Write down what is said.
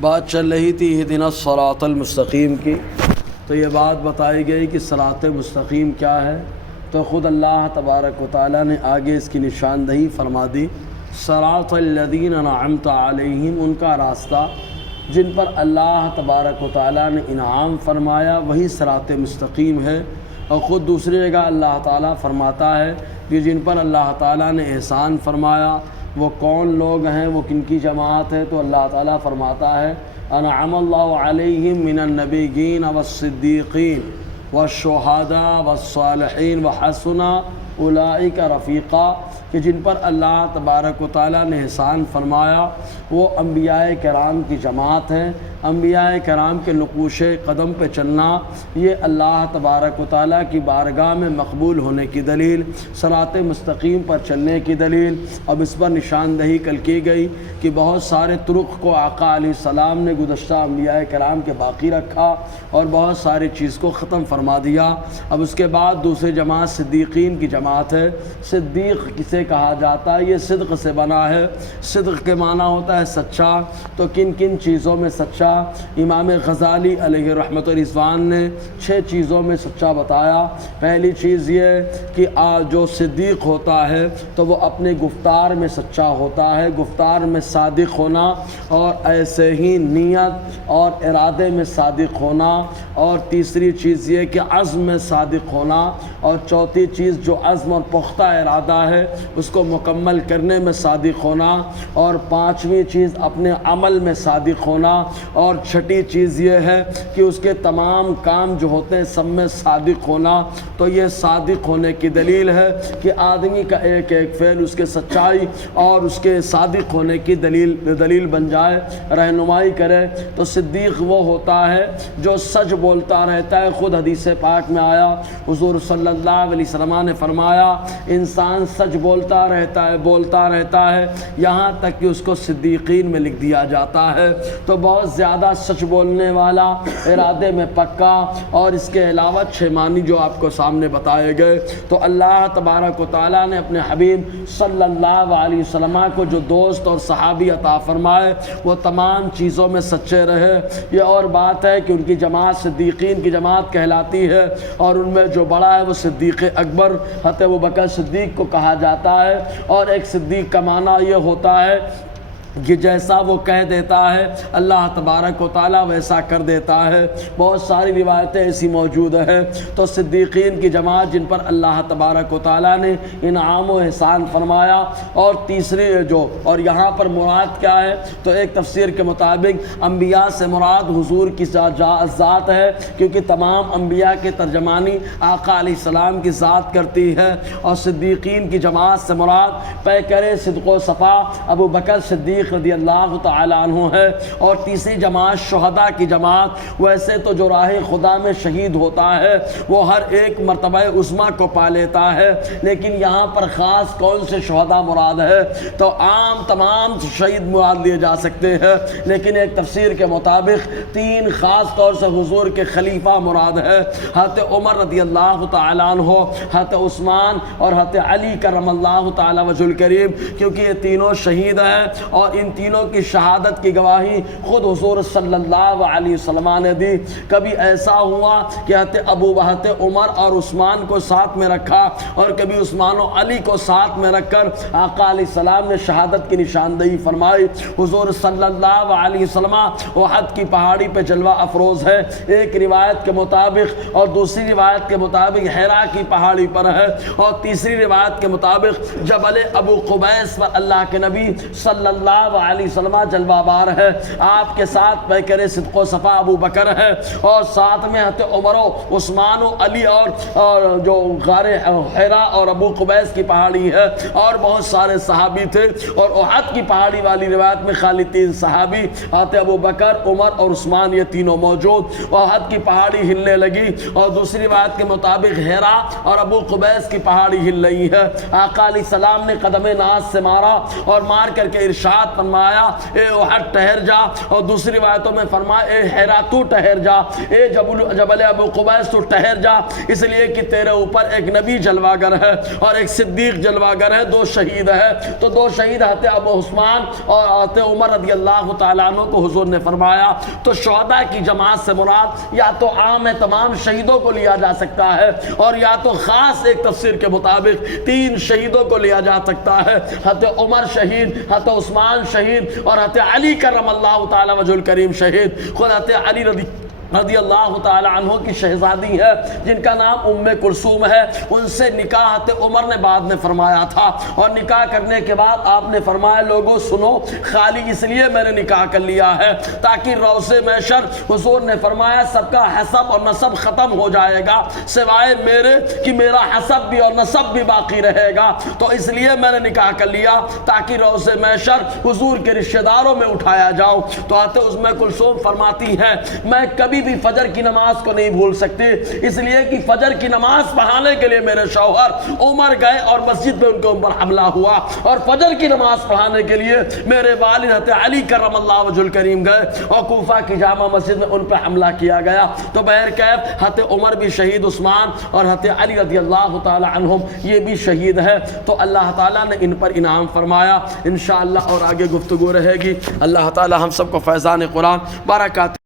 بات چل رہی تھی اہدنا الصراط المستقیم کی، تو یہ بات بتائی گئی کہ صراط مستقیم کیا ہے، تو خود اللہ تبارک و تعالیٰ نے آگے اس کی نشاندہی فرما دی۔ صراط الذین انعمت علیہم، ان کا راستہ جن پر اللہ تبارک و تعالیٰ نے انعام فرمایا وہی صراط مستقیم ہے۔ اور خود دوسری جگہ اللہ تعالیٰ فرماتا ہے کہ جن پر اللہ تعالیٰ نے احسان فرمایا وہ کون لوگ ہیں، وہ کن کی جماعت ہے، تو اللہ تعالیٰ فرماتا ہے انعم اللہ علیہم من النبیین والصدیقین والشہداء والصالحین وحسن اولئک رفیقا، کہ جن پر اللہ تبارک و تعالیٰ نے احسان فرمایا وہ انبیاء کرام کی جماعت ہے۔ انبیاء کرام کے نقوش قدم پہ چلنا یہ اللہ تبارک و تعالیٰ کی بارگاہ میں مقبول ہونے کی دلیل، صراط مستقیم پر چلنے کی دلیل۔ اب اس پر نشاندہی کل کی گئی کہ بہت سارے طرق کو آقا علیہ السلام نے گزشتہ انبیاء کرام کے باقی رکھا اور بہت ساری چیز کو ختم فرما دیا۔ اب اس کے بعد دوسری جماعت صدیقین کی جماعت ہے۔ صدیق کسے کہا جاتا ہے؟ یہ صدق سے بنا ہے۔ صدق کے معنی ہوتا ہے سچا، تو کن کن چیزوں میں سچا؟ امام غزالی علیہ رحمت و رضوان نے 6 چیزوں میں سچا بتایا۔ پہلی چیز یہ کہ جو صدیق ہوتا ہے تو وہ اپنے گفتار میں سچا ہوتا ہے، گفتار میں صادق ہونا، اور ایسے ہی نیت اور ارادے میں صادق ہونا، اور تیسری چیز یہ کہ عزم میں صادق ہونا، اور چوتھی چیز جو عزم اور پختہ ارادہ ہے اس کو مکمل کرنے میں صادق ہونا، اور پانچویں چیز اپنے عمل میں صادق ہونا، اور چھٹی چیز یہ ہے کہ اس کے تمام کام جو ہوتے ہیں سب میں صادق ہونا۔ تو یہ صادق ہونے کی دلیل ہے کہ آدمی کا ایک ایک فعل اس کے سچائی اور اس کے صادق ہونے کی دلیل بن جائے، رہنمائی کرے۔ تو صدیق وہ ہوتا ہے جو سچ بولتا رہتا ہے۔ خود حدیث پاک میں آیا، حضور صلی اللہ علیہ وسلم نے فرمایا انسان سچ بولتا رہتا ہے یہاں تک کہ اس کو صدیقین میں لکھ دیا جاتا ہے۔ تو بہت زیادہ سچ بولنے والا، ارادے میں پکا، اور اس کے علاوہ 6 معنی جو آپ کو سامنے بتائے گئے۔ تو اللہ تبارک و تعالیٰ نے اپنے حبیب صلی اللہ علیہ وسلم کو جو دوست اور صحابی عطا فرمائے وہ تمام چیزوں میں سچے رہے۔ یہ اور بات ہے کہ ان کی جماعت صدیقین کی جماعت کہلاتی ہے، اور ان میں جو بڑا ہے وہ صدیق اکبر حضرت ابوبکر صدیق کو کہا جاتا ہے۔ اور ایک صدیق کا معنی یہ ہوتا ہے کہ جیسا وہ کہہ دیتا ہے اللہ تبارک و تعالیٰ ویسا کر دیتا ہے۔ بہت ساری روایتیں ایسی موجود ہیں۔ تو صدیقین کی جماعت جن پر اللہ تبارک و تعالیٰ نے انعام و احسان فرمایا۔ اور تیسری اور یہاں پر مراد کیا ہے؟ تو ایک تفسیر کے مطابق انبیاء سے مراد حضور کی ذات ہے، کیونکہ تمام انبیاء کے ترجمانی آقا علیہ السلام کی ذات کرتی ہے۔ اور صدیقین کی جماعت سے مراد پیکر صدق و صفا ابو بکر صدیق رضی اللہ تعالیٰ عنہ ہے۔ اور تیسری جماعت شہداء کی جماعت۔ ویسے تو جو راہ خدا میں شہید ہوتا ہے وہ ہر ایک مرتبہ عظمیٰ کو پا لیتا ہے، لیکن یہاں پر خاص کون سے شہداء مراد ہے؟ تو عام تمام شہید مراد لیے جا سکتے ہیں، لیکن ایک تفسیر کے مطابق 3 خاص طور سے حضور کے خلیفہ مراد ہے، حضرت عمر رضی اللہ تعالیٰ عنہ، حضرت عثمان اور حضرت علی کرم اللہ تعالیٰ وجہ الکریم، کیونکہ یہ تینوں شہید ہیں۔ اور ان تینوں کی شہادت کی گواہی خود حضور صلی اللہ علیہ وسلم نے دی۔ کبھی ایسا ہوا کہ حضرت عمر اور عثمان کو ساتھ میں رکھا، اور کبھی عثمان و علی کو ساتھ میں رکھ کر آقا علیہ السلام نے شہادت کی نشاندہی فرمائی۔ حضور صلی اللہ علیہ وسلم احد کی پہاڑی پہ جلوہ افروز ہے ایک روایت کے مطابق، اور دوسری روایت کے مطابق حرا کی پہاڑی پر ہے، اور تیسری روایت کے مطابق جبل ابو قبیس پر اللہ کے نبی صلی اللہ علیہ وسلم جلوہ بار ہے۔ آپ کے ساتھ پیکر صدق و صفا ابو بکر ہے، اور ساتھ میں حضرت عمر و عثمان و علی، اور جو غار حرا اور ابو قبیس کی پہاڑی ہے، اور بہت سارے صحابی تھے۔ اور احد کی پہاڑی والی روایت میں خالی 3 صحابی حضرت ابو بکر، عمر اور عثمان، یہ تینوں موجود۔ احد کی پہاڑی ہلنے لگی، اور دوسری روایت کے مطابق حرا اور ابو قبیس کی پہاڑی ہل رہی ہے۔ آقا علیہ السلام نے قدم ناز سے مارا، اور مار کر کے ارشاد ارشاد فرمایا اے احد ٹھہر جا، اور دوسری روایتوں میں فرمایا اے حرا تو ٹھہر جا، اے جبل ابو قبیس تو ٹھہر جا، اس لیے کہ تیرے اوپر ایک نبی جلواگر ہے اور ایک صدیق جلواگر ہے، دو شہید ہے۔ تو دو شہید حضرت ابو عثمان اور حضرت عمر رضی اللہ تعالیٰ عنہ کو حضور نے فرمایا۔ تو شہداء کی جماعت سے مراد یا تو عام تمام شہیدوں کو لیا جا سکتا ہے، اور یا تو خاص ایک تفسیر کے مطابق 3 شہیدوں کو لیا جا سکتا ہے، حضرت عمر شہید، حضرت عثمان شہید، اور حضرت علی کرم اللہ تعالی وجہ الکریم شہید۔ خود حضرت علی رضی اللہ تعالی عنہ کی شہزادی ہے جن کا نام ام کلثوم ہے، ان سے نکاح حضرت عمر نے بعد میں فرمایا تھا، اور نکاح کرنے کے بعد آپ نے فرمایا لوگوں سنو، خالی اس لیے میں نے نکاح کر لیا ہے تاکہ روز محشر حضور نے فرمایا سب کا حسب اور نسب ختم ہو جائے گا سوائے میرے کہ میرا حسب بھی اور نسب بھی باقی رہے گا، تو اس لیے میں نے نکاح کر لیا تاکہ روز محشر حضور کے رشتہ داروں میں اٹھایا جاؤ۔ تو حضرت ام کلثوم فرماتی ہے میں کبھی بھی فجر کی نماز کو نہیں بھول سکتے، اس لیے کہ فجر کی نماز پڑھانے کے لیے میرے شوہر عمر گئے اور مسجد میں ان کے اوپر حملہ ہوا، اور فجر کی نماز پڑھانے کے لیے میرے والد حضرت علی کرم اللہ وجہ الکریم گئے اور کوفہ کی جامع مسجد میں ان پہ حملہ کیا گیا۔ تو بہرکیف حضرت عمر بھی شہید، عثمان اور حضرت علی رضی اللہ تعالی عنہم یہ بھی شہید ہے۔ تو اللہ تعالیٰ نے ان پر انعام فرمایا، انشاءاللہ اور آگے گفتگو رہے گی۔ اللہ تعالیٰ ہم سب کو فیضان قرآن برکات